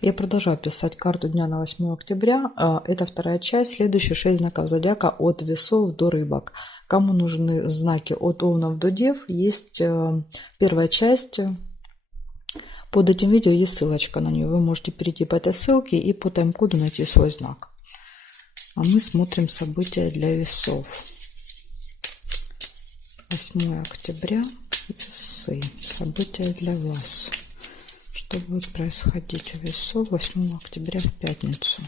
Я продолжаю писать карту дня на 8 октября. Это вторая часть. Следующие 6 знаков зодиака от весов до рыбок. Кому нужны знаки от овнов до дев, есть первая часть. Под этим видео есть ссылочка на нее. Вы можете перейти по этой ссылке и по тайм-коду найти свой знак. А мы смотрим события для весов. 8 октября. Весы. События для вас. Что будет происходить у весов 8 октября в пятницу?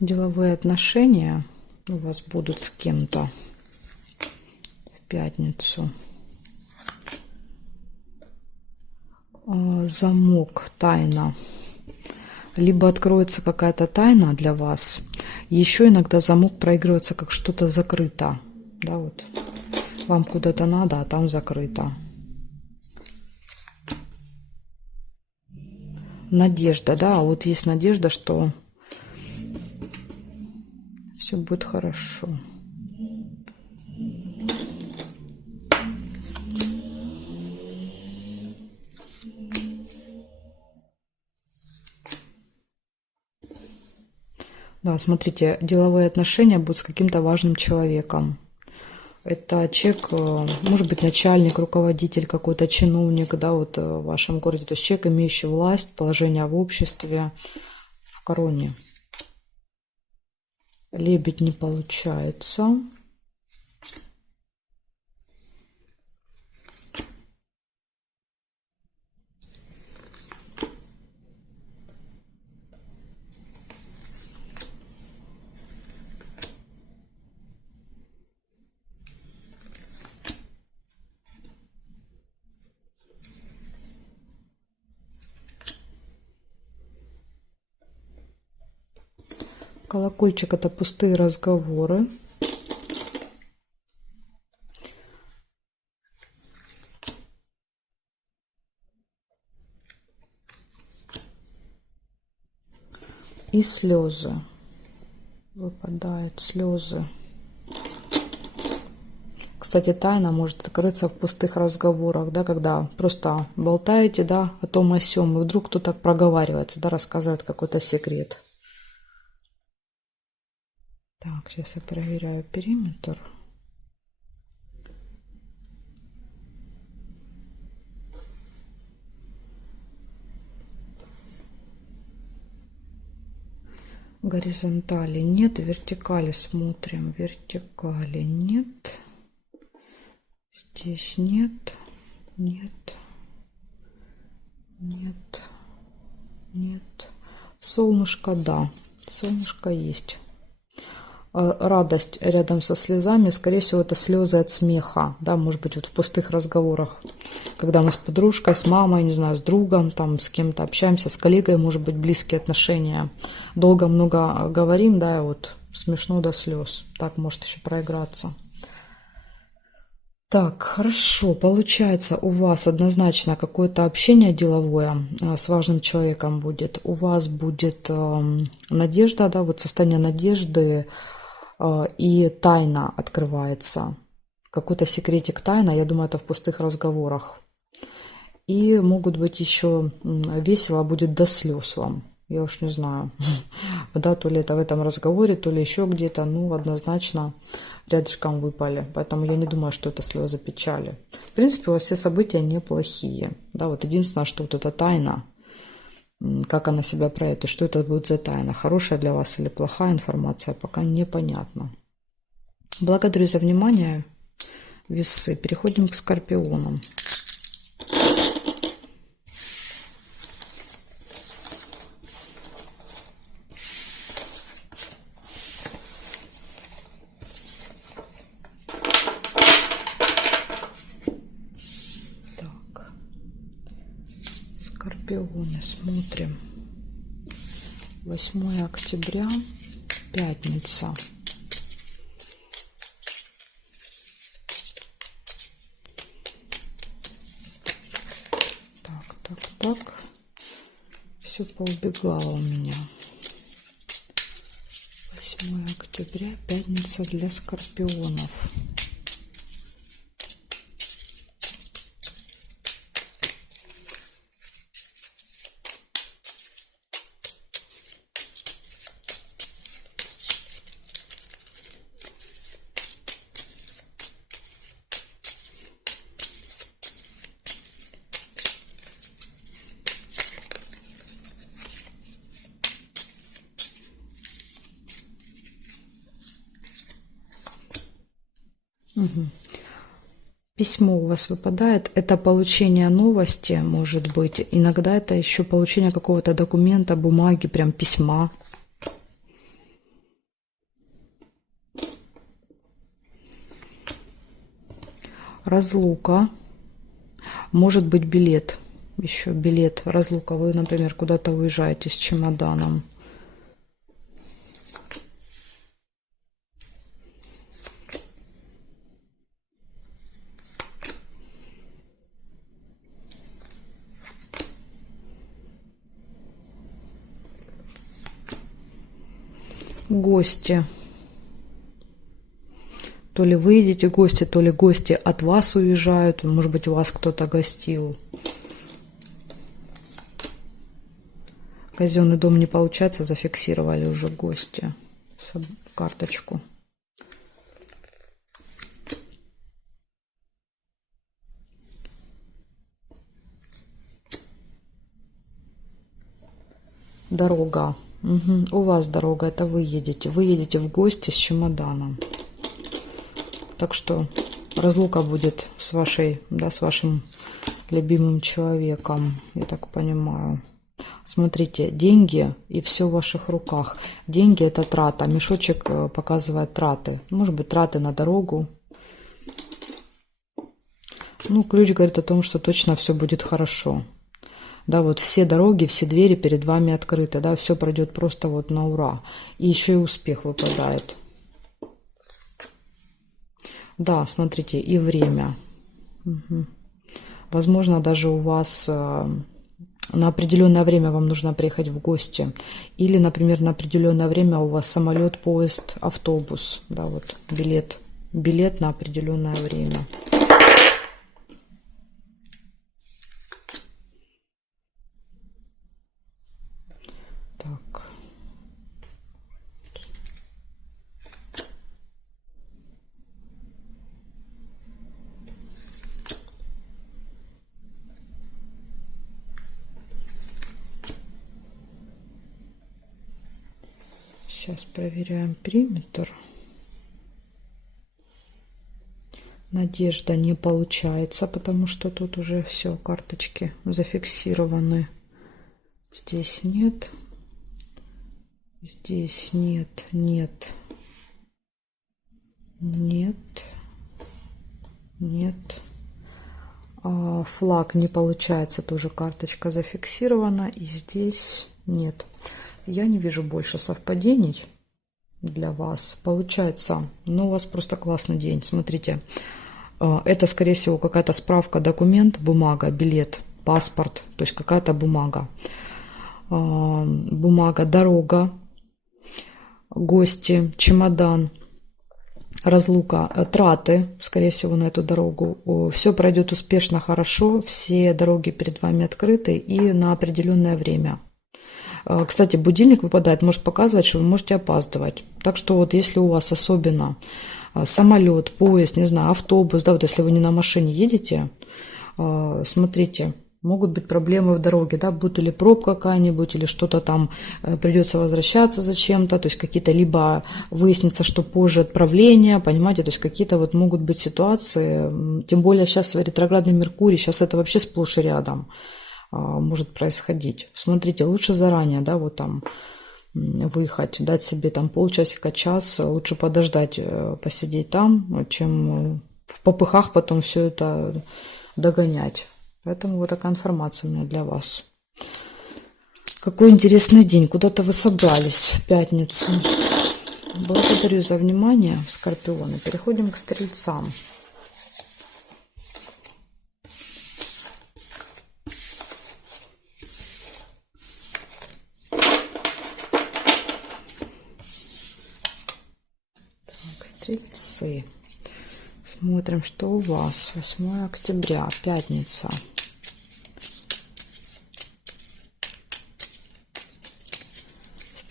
Деловые отношения у вас будут с кем-то в пятницу. Замок, тайна. Либо откроется какая-то тайна для вас. Еще иногда замок проигрывается как что-то закрыто. Да, вот. Вам куда-то надо, а там закрыто. Надежда, да, вот есть надежда, что все будет хорошо. Да, смотрите, деловые отношения будут с каким-то важным человеком. Это человек, может быть, начальник, руководитель, какой-то чиновник, да, вот в вашем городе. То есть человек, имеющий власть, положение в обществе, в короне. Лебедь не получается. Колокольчик — это пустые разговоры. И слезы. Выпадают слезы. Кстати, тайна может открыться в пустых разговорах, да, когда просто болтаете, да, о том о сём, и вдруг кто-то проговаривается, да, рассказывает какой-то секрет. Так, сейчас я проверяю периметр. Горизонтали нет, вертикали смотрим. Вертикали нет. Здесь нет, нет, нет, нет. Солнышко, да, солнышко есть. Радость рядом со слезами, скорее всего, это слезы от смеха, да, может быть, вот в пустых разговорах, когда мы с подружкой, с мамой, не знаю, с другом, там, с кем-то общаемся, с коллегой, может быть, близкие отношения, долго много говорим, да, и вот смешно до слез, так может еще проиграться. Так, хорошо, получается, у вас однозначно какое-то общение деловое с важным человеком будет. У вас будет надежда, да, вот состояние надежды, и тайна открывается. Какой-то секретик, тайна, я думаю, это в пустых разговорах. И могут быть еще весело будет до слез вам. Я уж не знаю, да, то ли это в этом разговоре, то ли еще где-то, ну, однозначно рядышком выпали. Поэтому я не думаю, что это слезы печали. В принципе, у вас все события неплохие. Да, вот единственное, что вот эта тайна, как она себя проявит, и что это будет за тайна, хорошая для вас или плохая информация, пока непонятно. Благодарю за внимание, весы. Переходим к скорпионам. Скорпионы, смотрим. 8 октября, пятница. Так. Все поубегало у меня. 8 октября, пятница для скорпионов. Письмо у вас выпадает, это получение новости, может быть, иногда это еще получение какого-то документа, бумаги, прям письма. Разлука, может быть билет, еще билет, разлука, вы, например, куда-то уезжаете с чемоданом. Гости. То ли вы едете гости, то ли гости от вас уезжают. Может быть, у вас кто-то гостил. Казенный дом не получается, зафиксировали уже гости. Карточку. Дорога. У вас дорога, это вы едете. Вы едете в гости с чемоданом. Так что разлука будет с вашей, да, с вашим любимым человеком, я так понимаю. Смотрите, деньги и все в ваших руках. Деньги — это трата. Мешочек показывает траты. Может быть, траты на дорогу. Ну, ключ говорит о том, что точно все будет хорошо. Да, вот все дороги, все двери перед вами открыты, да, все пройдет просто вот на ура. И еще и успех выпадает. Да, смотрите, и время. Возможно, даже у вас на определенное время вам нужно приехать в гости. Или, например, на определенное время у вас самолет, поезд, автобус. Да, вот билет. Билет на определенное время. Так. Сейчас проверяем периметр. Надежда не получается, потому что тут уже все, карточки зафиксированы. Здесь нет. Здесь нет, нет, нет, нет. Флаг не получается, тоже карточка зафиксирована. И здесь нет. Я не вижу больше совпадений для вас. Получается, ну у вас просто классный день. Смотрите, это, скорее всего, какая-то справка, документ, бумага, билет, паспорт, то есть какая-то бумага. Бумага, дорога, гости, чемодан, разлука, траты, скорее всего, на эту дорогу. Все пройдет успешно, хорошо, все дороги перед вами открыты и на определенное время. Кстати, будильник выпадает, может показывать, что вы можете опаздывать. Так что вот если у вас особенно самолет, поезд, не знаю, автобус, да, вот если вы не на машине едете, смотрите, могут быть проблемы в дороге, да, будет или пробка какая-нибудь, или что-то там придется возвращаться зачем-то, то есть какие-то, либо выяснится, что позже отправление, понимаете, то есть какие-то вот могут быть ситуации, тем более сейчас ретроградный Меркурий, сейчас это вообще сплошь и рядом может происходить. Смотрите, лучше заранее, да, вот там выехать, дать себе там полчасика, час, лучше подождать, посидеть там, чем в попыхах потом все это догонять. Поэтому вот такая информация у меня для вас. Какой интересный день. Куда-то вы собрались в пятницу. Благодарю за внимание, Скорпионы. Переходим к Стрельцам. Так, Стрельцы. Смотрим, что у вас. 8 октября, пятница.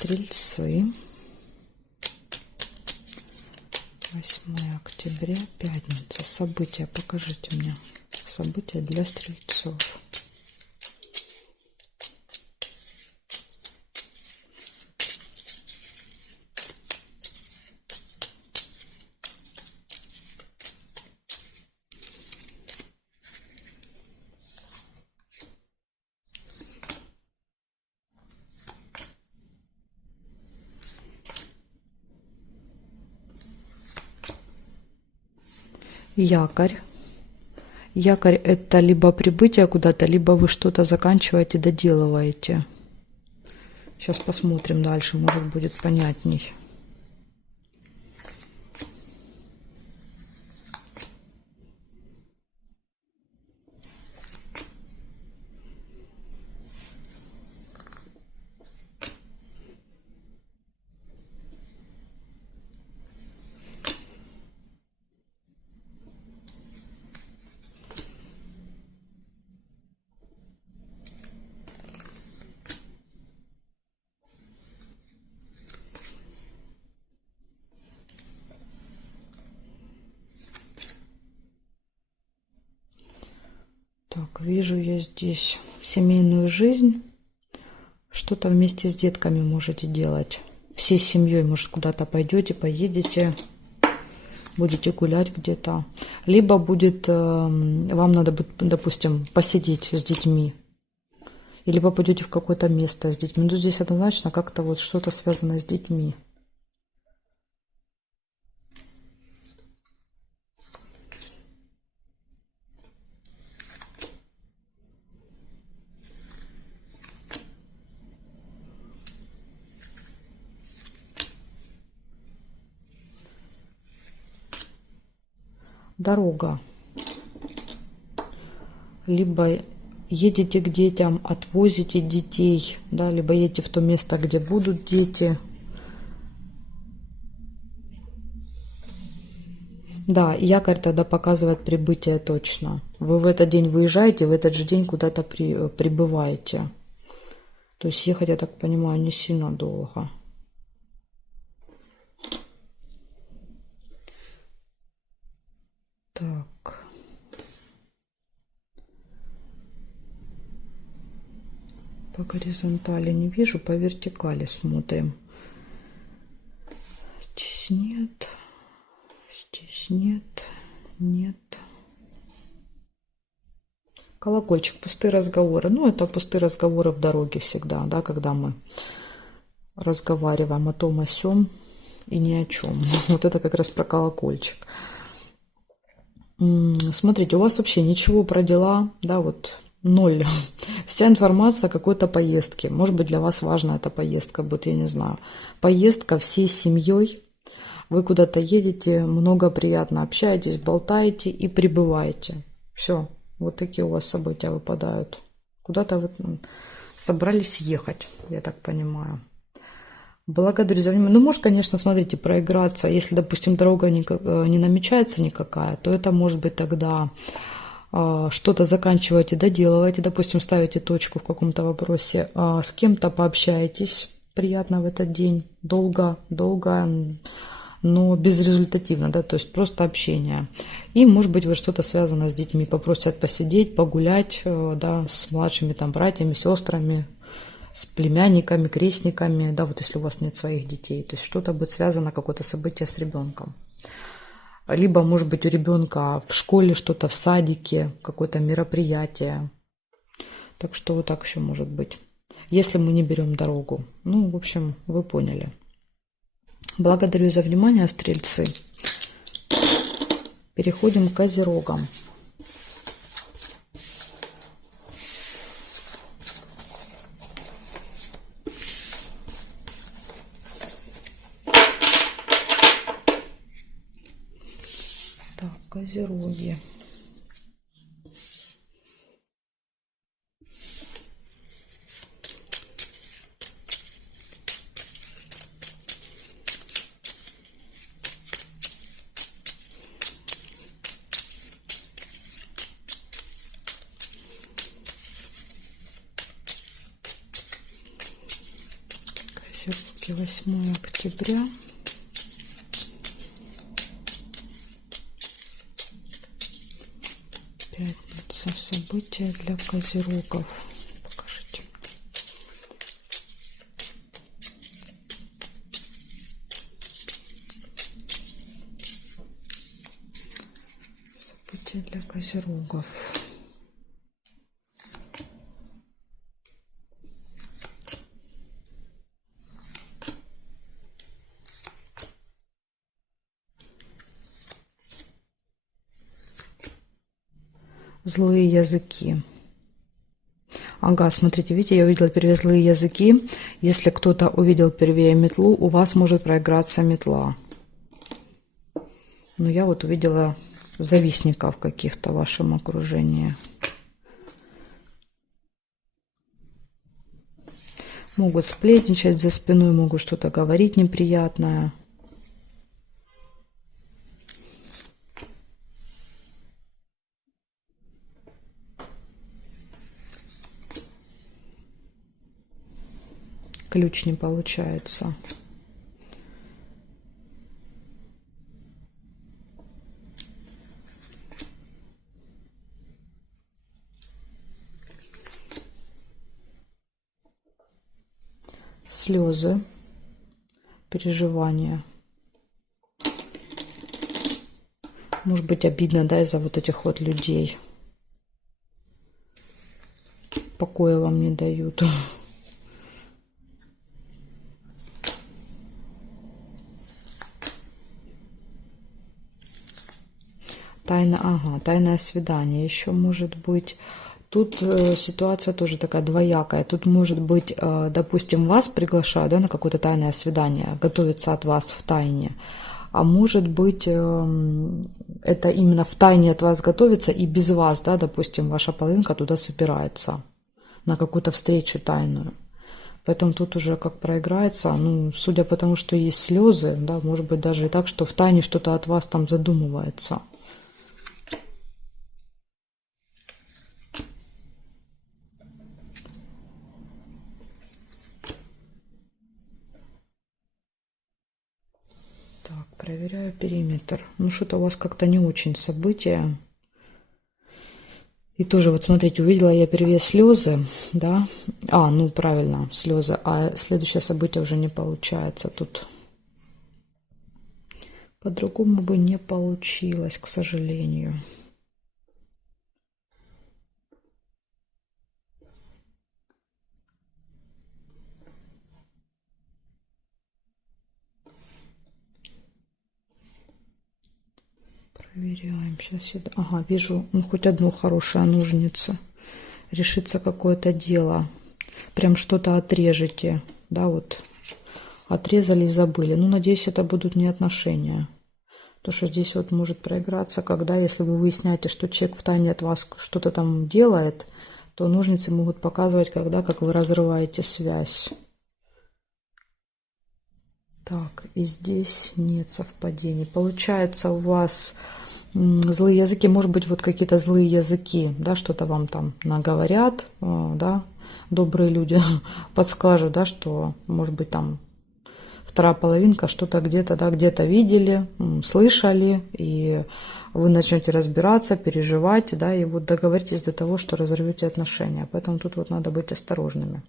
Стрельцы. 8 октября, пятница. События, покажите мне. События для стрельцов. Якорь. Якорь — это либо прибытие куда-то, либо вы что-то заканчиваете, доделываете. Сейчас посмотрим дальше, может будет понятней. Так, вижу я здесь семейную жизнь. Что-то вместе с детками можете делать. Всей семьей, может, куда-то пойдете, поедете, будете гулять где-то. Либо будет, вам надо будет, допустим, посидеть с детьми. Или попадете в какое-то место с детьми. Ну, здесь однозначно как-то вот что-то связанное с детьми. Дорога. Либо едете к детям, отвозите детей, да, либо едете в то место, где будут дети. Да, якорь тогда показывает прибытие точно. Вы в этот день выезжаете, в этот же день куда-то прибываете. То есть ехать, я так понимаю, не сильно долго. Так. По горизонтали не вижу, по вертикали смотрим. Здесь нет. Здесь нет. Нет. Колокольчик, пустые разговоры. Ну, это пустые разговоры в дороге всегда, да, когда мы разговариваем о том, о сём и ни о чем. Вот это как раз про колокольчик. Смотрите, у вас вообще ничего про дела, да, вот ноль. Вся информация о какой-то поездке. Может быть, для вас важна эта поездка будет, я не знаю. Поездка всей семьей. Вы куда-то едете, много приятно общаетесь, болтаете и прибываете. Все, вот такие у вас события выпадают. Куда-то вы собрались ехать, я так понимаю. Благодарю за внимание. Ну, может, конечно, смотрите, проиграться. Если, допустим, дорога не намечается никакая, то это может быть тогда что-то заканчиваете, доделываете, допустим, ставите точку в каком-то вопросе, с кем-то пообщаетесь приятно в этот день, долго, но безрезультативно, да, то есть просто общение. И, может быть, вот что-то связано с детьми, попросят посидеть, погулять, да, с младшими там братьями, сестрами, с племянниками, крестниками, да, вот если у вас нет своих детей, то есть что-то будет связано, какое-то событие с ребенком. Либо, может быть, у ребенка в школе что-то, в садике, какое-то мероприятие. Так что вот так еще может быть. Если мы не берем дорогу. Ну, в общем, вы поняли. Благодарю за внимание, стрельцы. Переходим к козерогам. Так, козероги. Козероги, 8 октября. Пятница. События для козерогов. Покажите. События для козерогов. Злые языки. Ага, смотрите, видите, я увидела первые злые языки. Если кто-то увидел первее метлу, у вас может проиграться метла. Но я вот увидела завистников каких-то в вашем окружении. Могут сплетничать за спиной, могут что-то говорить неприятное. Ключ не получается. Слезы, переживания. Может быть, обидно, да, из-за вот этих вот людей. Покоя вам не дают. Тайное свидание еще может быть. Тут ситуация тоже такая двоякая. Тут может быть, допустим, вас приглашают, да, на какое-то тайное свидание, готовится от вас в тайне. А может быть, это именно в тайне от вас готовится и без вас, да, допустим, ваша половинка туда собирается на какую-то встречу тайную. Поэтому тут уже как проиграется, ну, судя по тому, что есть слезы, да, может быть даже и так, что в тайне что-то от вас там задумывается. Так, проверяю периметр. Ну, что-то у вас как-то не очень события. И тоже, вот смотрите, увидела я первые слезы, да. Ну, правильно, слезы. А следующее событие уже не получается. Тут по-другому бы не получилось, к сожалению. Проверяем. Сейчас я... Ага, вижу, ну, хоть одну хорошая ножница. Решится какое-то дело. Прям что-то отрежете. Да, вот. Отрезали и забыли. Ну, надеюсь, это будут не отношения. То, что здесь вот может проиграться, когда, если вы выясняете, что человек втайне от вас что-то там делает, то ножницы могут показывать, когда, как вы разрываете связь. Так, и здесь нет совпадений. Получается, у вас злые языки, может быть, вот какие-то злые языки, да, что-то вам там наговорят, да, добрые люди подскажут, да, что, может быть, там вторая половинка что-то где-то, да, где-то видели, слышали, и вы начнете разбираться, переживать, да, и вот договоритесь до того, что разорвете отношения. Поэтому тут вот надо быть осторожными.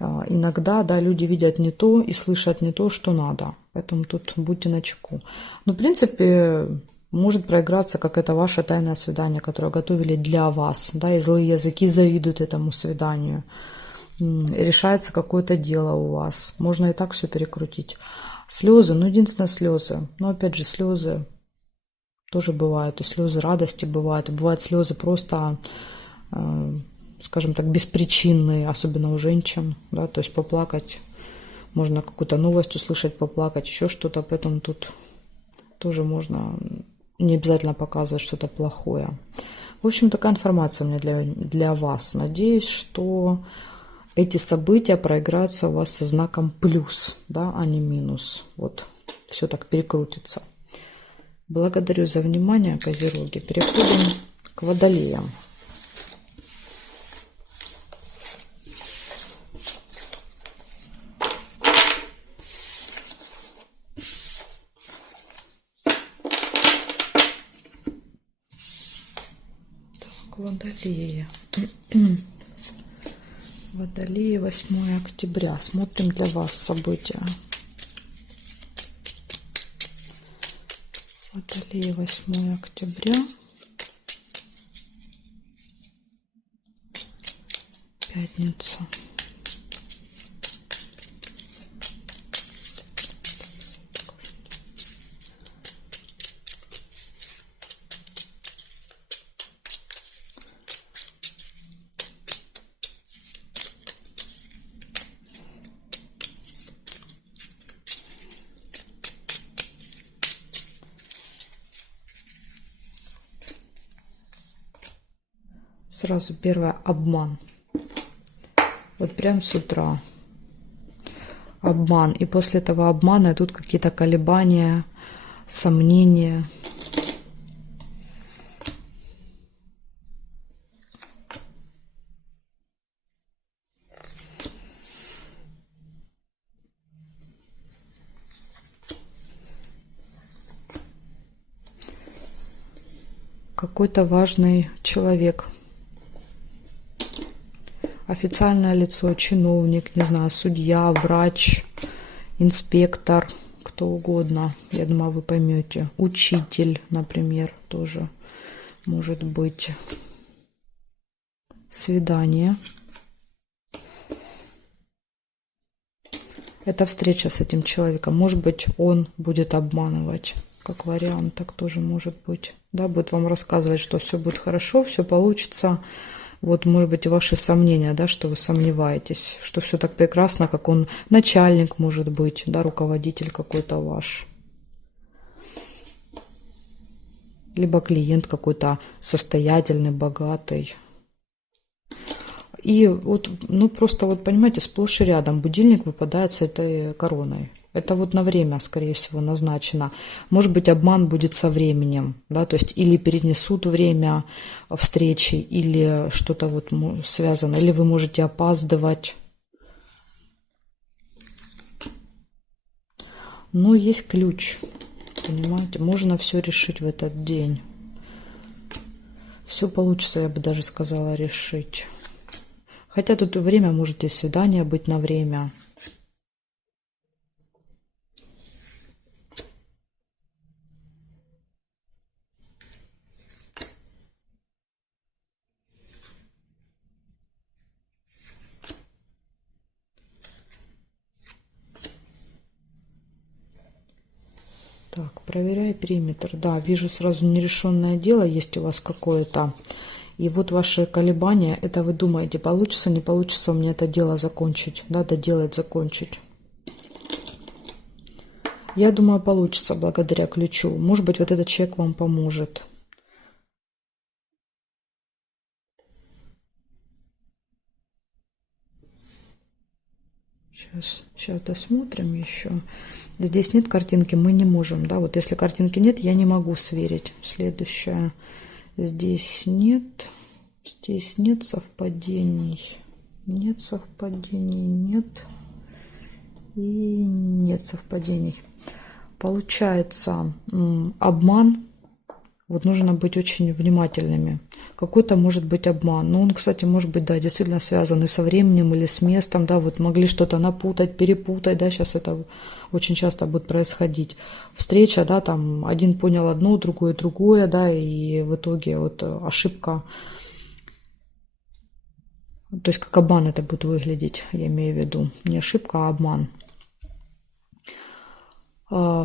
Иногда, да, люди видят не то и слышат не то, что надо. Поэтому тут будьте начеку. Но, в принципе, может проиграться как это ваше тайное свидание, которое готовили для вас, да, и злые языки завидуют этому свиданию. Решается какое-то дело у вас. Можно и так все перекрутить. Слезы, ну, единственное, слезы. Но, опять же, слезы тоже бывают. И слезы радости бывают. И бывают слезы просто, скажем так, беспричинные, особенно у женщин, да, то есть поплакать, можно какую-то новость услышать, поплакать, еще что-то, поэтому тут тоже можно Не обязательно показывать что-то плохое. В общем, такая информация у меня для вас. Надеюсь, что эти события проиграются у вас со знаком плюс, да, а не минус. Вот, все так перекрутится. Благодарю за внимание, Козероги. Переходим к Водолеям. Так, Водолеи. Водолеи, 8 октября. Смотрим для вас события. Водолеи, 8 октября. Пятница. Сразу первое — обман. Вот прям с утра обман. И после этого обмана идут какие-то колебания, сомнения. Какой-то важный человек. Официальное лицо, чиновник, не знаю, судья, врач, инспектор, кто угодно. Я думаю, вы поймете. Учитель, например, тоже может быть. Свидание. Это встреча с этим человеком. Может быть, он будет обманывать. Как вариант, так тоже может быть. Да, будет вам рассказывать, что все будет хорошо, все получится. Вот, может быть, ваши сомнения, да, что вы сомневаетесь, что все так прекрасно, как он, начальник, может быть, да, руководитель какой-то ваш. Либо клиент какой-то состоятельный, богатый. И вот, ну, просто вот, понимаете, сплошь и рядом будильник выпадает с этой короной. Это вот на время, скорее всего, назначено. Может быть, обман будет со временем, да, то есть или перенесут время встречи, или что-то вот связано, или вы можете опаздывать. Но есть ключ, понимаете, можно все решить в этот день. Все получится, я бы даже сказала, решить. Хотя тут время может и свидание быть на время. Так, проверяй периметр. Да, вижу сразу нерешенное дело есть у вас какое-то. И вот ваши колебания, это вы думаете, получится, не получится у меня это дело закончить, да, доделать, закончить. Я думаю, получится благодаря ключу. Может быть, вот этот человек вам поможет. Сейчас досмотрим еще. Здесь нет картинки, мы не можем, да, вот если картинки нет, я не могу сверить. Следующее. Здесь нет совпадений. Нет совпадений, нет. И нет совпадений. Получается обман. Вот нужно быть очень внимательными. Какой-то может быть обман. Но он, кстати, может быть, да, действительно связан и со временем, или с местом, да, вот могли что-то напутать, перепутать, да, сейчас это очень часто будет происходить. Встреча, да, там один понял одно, другое другое, да, и в итоге вот ошибка. То есть как обман это будет выглядеть, я имею в виду. Не ошибка, а обман.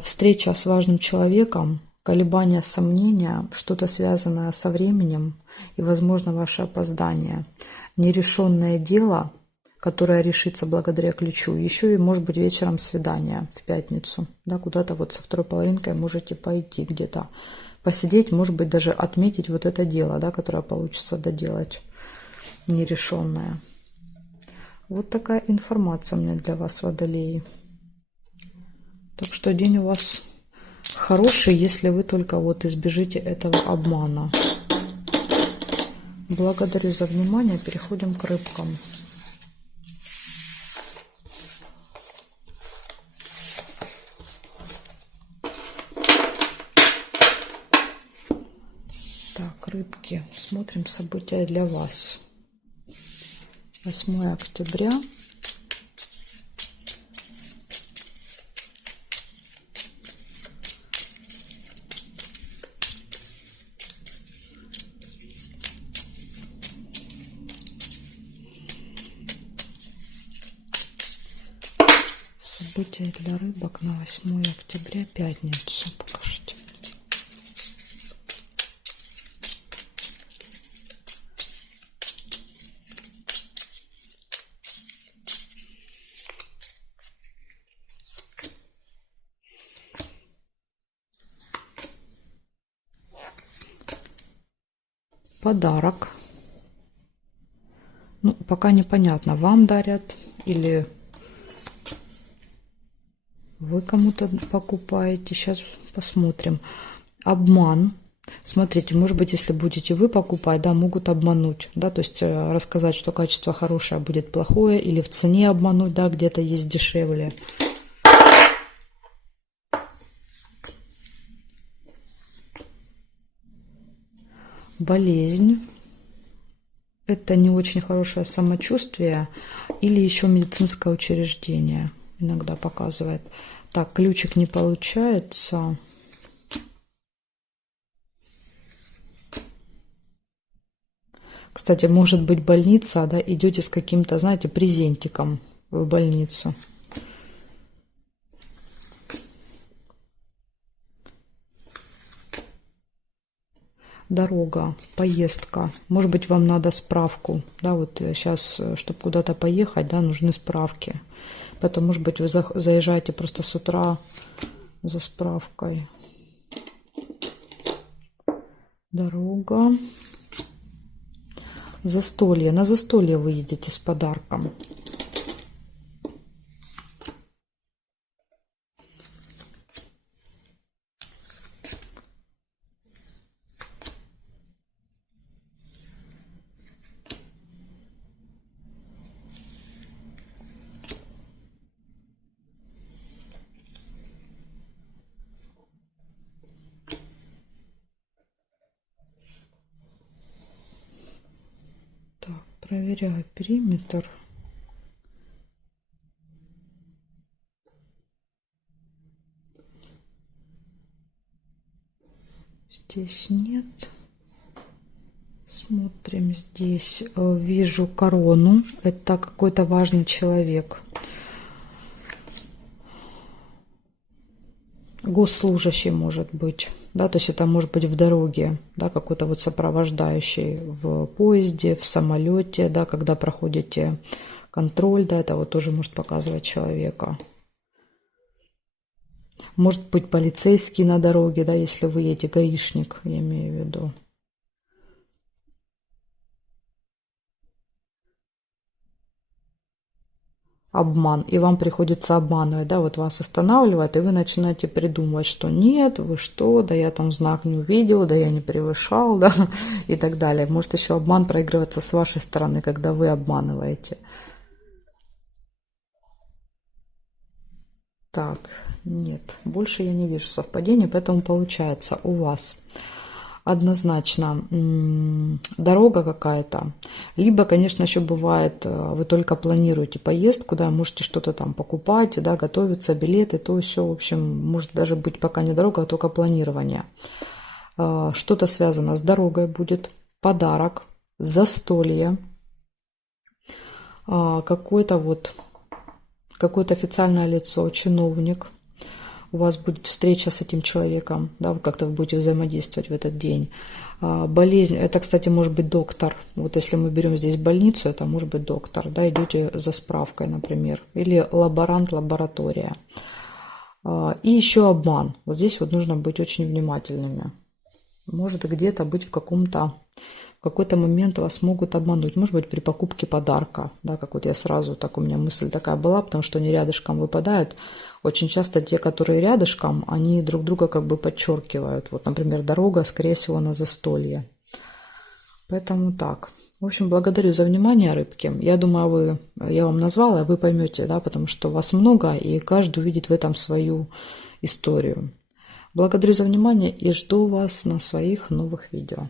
Встреча с важным человеком. Колебания, сомнения, что-то связанное со временем и, возможно, ваше опоздание. Нерешенное дело, которое решится благодаря ключу. Еще и, может быть, вечером свидание в пятницу. Да, куда-то вот со второй половинкой можете пойти где-то посидеть, может быть, даже отметить вот это дело, да, которое получится доделать, нерешенное. Вот такая информация у меня для вас, водолеи. Так что день у вас хороший, если вы только вот избежите этого обмана. Благодарю за внимание. Переходим к рыбкам. Так, рыбки. Смотрим события для вас. 8 октября. События для рыбок на 8 октября, пятницу. Покажите. Подарок. Ну, пока непонятно, вам дарят или вы кому-то покупаете. Сейчас посмотрим. Обман. Смотрите, может быть, если будете вы покупать, да, могут обмануть, да, то есть рассказать, что качество хорошее, а будет плохое, или в цене обмануть, да, где-то есть дешевле. Болезнь. Это не очень хорошее самочувствие или еще медицинское учреждение иногда показывает. Так, ключик не получается. Кстати, может быть больница, да, идете с каким-то, знаете, презентиком в больницу. Дорога, поездка. Может быть, вам надо справку, да, вот сейчас, чтобы куда-то поехать, да, нужны справки. Поэтому, может быть, вы заезжаете просто с утра за справкой. Дорога. Застолье. На застолье вы едете с подарком. Проверяю периметр. Здесь нет. Смотрим здесь. Вижу корону. Это какой-то важный человек. Госслужащий может быть. Да, то есть это может быть в дороге, да, какой-то вот сопровождающий в поезде, в самолете, да, когда проходите контроль, да, это вот тоже может показывать человека. Может быть полицейский на дороге, да, если вы едете, гаишник, я имею в виду. Обман, и вам приходится обманывать, да, вот вас останавливает, и вы начинаете придумывать, что нет, вы что, да я там знак не увидел, да я не превышал, да, и так далее. Может еще обман проигрываться с вашей стороны, когда вы обманываете. Так, нет, больше я не вижу совпадений, поэтому получается у вас однозначно дорога какая-то. Либо, конечно, еще бывает, вы только планируете поездку, да, можете что-то там покупать, да, готовиться, билеты, то все, в общем, может даже быть пока не дорога, а только планирование. Что-то связано с дорогой будет, подарок, застолье, какое-то официальное лицо, чиновник. У вас будет встреча с этим человеком, да, вы как-то будете взаимодействовать в этот день. Болезнь, это, кстати, может быть доктор. Вот если мы берем здесь больницу, это может быть доктор, да, идете за справкой, например, или лаборант, лаборатория. И еще обман. Вот здесь вот нужно быть очень внимательными. Может где-то быть в какой-то момент вас могут обмануть. Может быть, при покупке подарка, да, как вот я сразу, так у меня мысль такая была, потому что они рядышком выпадают. Очень часто те, которые рядышком, они друг друга как бы подчеркивают. Вот, например, дорога, скорее всего, на застолье. Поэтому так. В общем, благодарю за внимание, рыбки. Я думаю, я вам назвала, вы поймете, да, потому что вас много, и каждый увидит в этом свою историю. Благодарю за внимание и жду вас на своих новых видео.